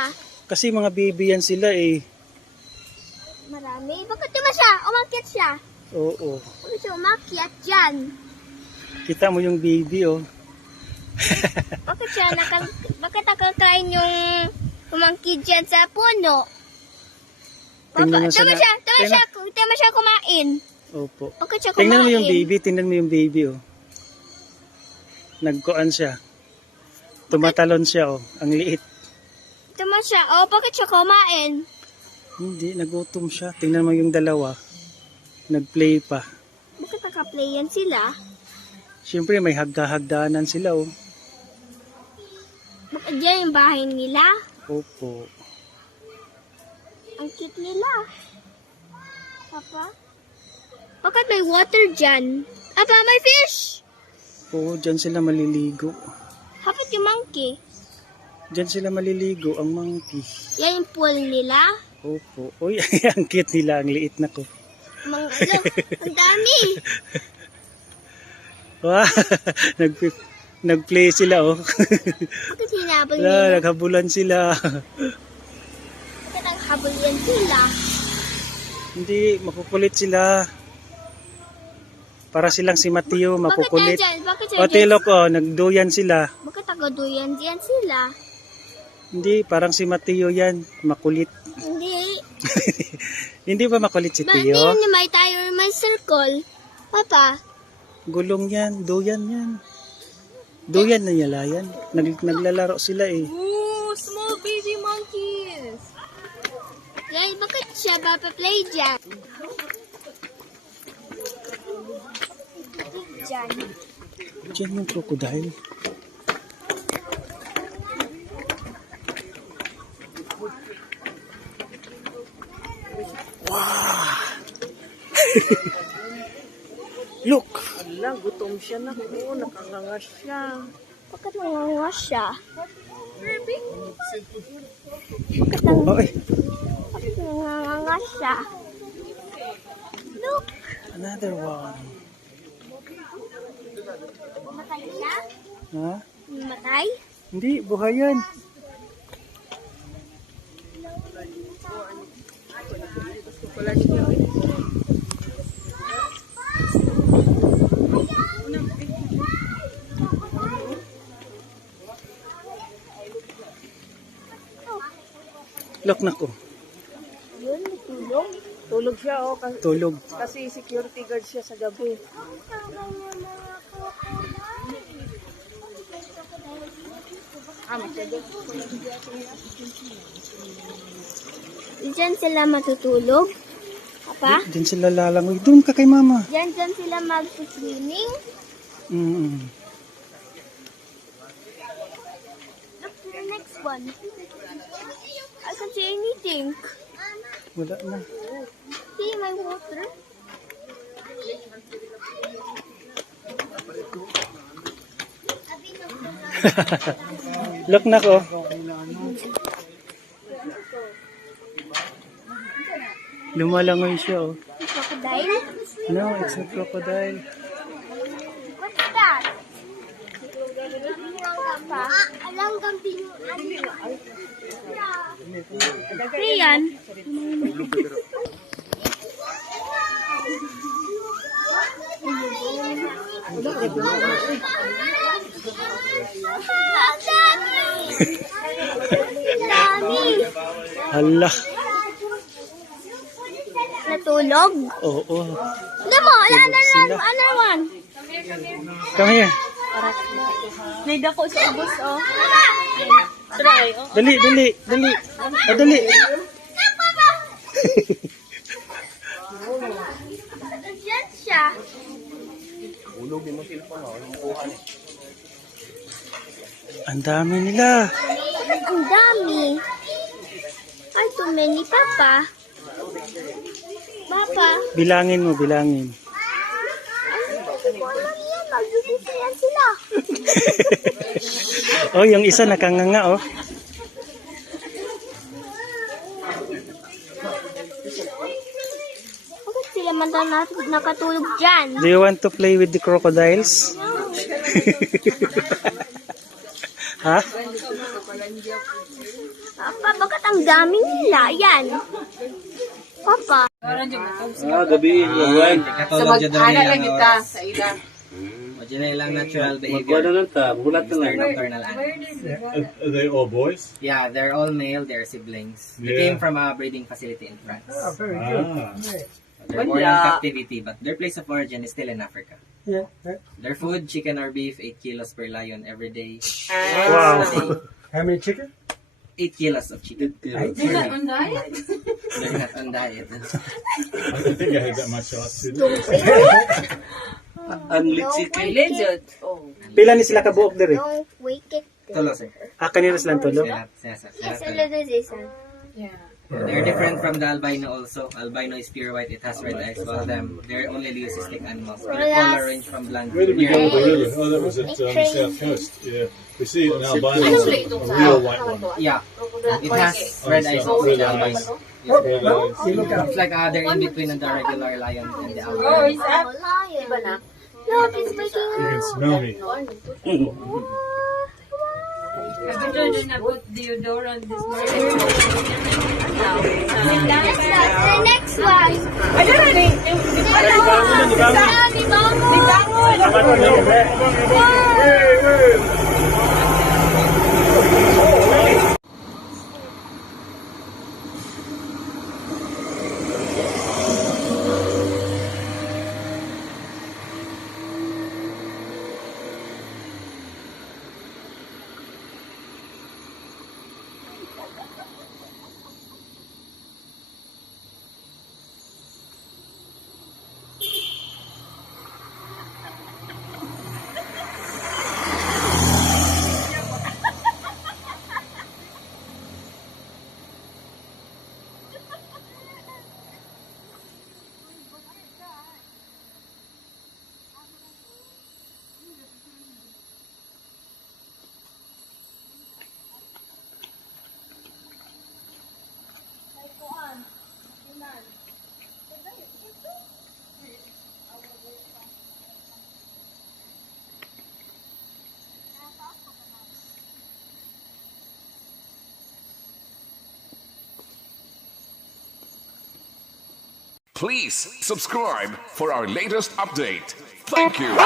Papa? Kasi mga baby yan sila eh. Marami. Bakit naman siya? Umakyat siya. Oo. Bakit siya umakyat dyan? Kita mo yung baby oh. Bakit nakakain yung umangkit dyan sa puno? Tingnan mo Tama siya kumain. Opo. Bakit siya kumain? Tingnan mo yung baby, tingnan mo yung baby oh. Nagkuan siya. Tumatalon siya oh. Ang liit. Tama siya. Oh, bakit siya kumain? Hindi, nagutom siya. Tingnan mo yung dalawa. Nagplay pa. Bakit naka-play yan sila? Siyempre may hagda-hagdanan sila oh. Bakit dyan yung bahay nila? Opo. Ang cute nila. Papa? Bakit may water dyan? Papa, may fish! Oo, dyan sila maliligo. Bakit yung monkey? Dyan sila maliligo, ang monkey. Yan yung pool nila? Opo. Uy, ang cute nila, ang liit na ko. Ang dami! Wow, nagplay sila oh. Bakit hinabol Wala, nila? naghabulan sila. Bakit ang habol yan sila? Hindi, makukulit sila. Para silang si Mateo, makukulit. Bakit O, Tilok, oh, nagduyan sila. Bakit tagaduyan diyan sila? Hindi, parang si Mateo yan, makulit. Hindi. Hindi ba makulit si Hindi Teo? yun may tayo may circle. Papa, Gulong yan, duyan yan. Duyan na nila yan. Naglalaro sila eh. Ooh, small baby monkeys. yan, bakit siya play dyan? Dyan. Diyan yung crocodile. Wow! Look! Ala, gutom siya na. Oo, nakangangas siya. Bakit nangangas siya? Oh, ay, Bakit nangangas siya? Look! another one. Matay siya? Ha? Matay? Hindi, buhay yan. Look na ko. Yun, tulong. Tulog siya, oh. Tulog. Kasi security guard siya sa gabi. Diyan sila matutulog? Papa? Diyan sila lalangoy. Doon ka kay mama. Diyan sila mag-swimming? Mm. Look to the next one. I can't see anything. Wala na. See my water? Look na ko. Lumalangoy siya oh. Crocodile? No, it's a crocodile. What's that? Papa? Alanggam din. Ano yan? Dami! Hala. Natulog? Oo. Hindi mo, Sila. another one. Come here. May dako sa ubos, oh. Try, oh. Dali, dali, dali. Ah, dali. Diyan siya. Ang dami nila. Ang dami. Ay, too many, Papa. Papa. Bilangin mo, bilangin. Ay, wala yan. Nagdudito yan sila. Oh, yung isa nakanganga oh. Bakit sila man nakatulog dyan? Do you want to play with the crocodiles? Ha? Papa, bakit ang daming layan? Papa. gabi yun. So mag-ana lang kita sa ila. Original lang natural behavior. Bulat They're nocturnal animals. Are they all boys? Yeah, they're all male. They're siblings. They Yeah. came from a breeding facility in France. Ah. They're born in captivity, but their place of origin is still in Africa. Their food, chicken or beef, 8 kilos per lion every day. Wow. How many chicken? 8 kilos of chicken. They're not on diet. They're not on diet. I don't think I had that much last year. Legit. Oh. Pila ni sila kabuok diri? Don't wake it. Tulo, sir. Kanina silang tulo? Sila, sila, Yes, tulo. hello, this is Yeah. They're different from the albino also. Albino is pure white. It has red eyes. While them, they're only leucistic animals. Their color range from blonde Where to did we go near with the river? Oh, that was at the south coast. Yeah. We see it in albino, a real white one. Yeah, it has red eyes also, the albino. It's like they're in between the regular lion and the albino. Oh, is that? lion. Look, it's making You can smell me. Sabi doon na put deodorant this morning. the next one. Ano na ni? Please subscribe for our latest update. Thank you.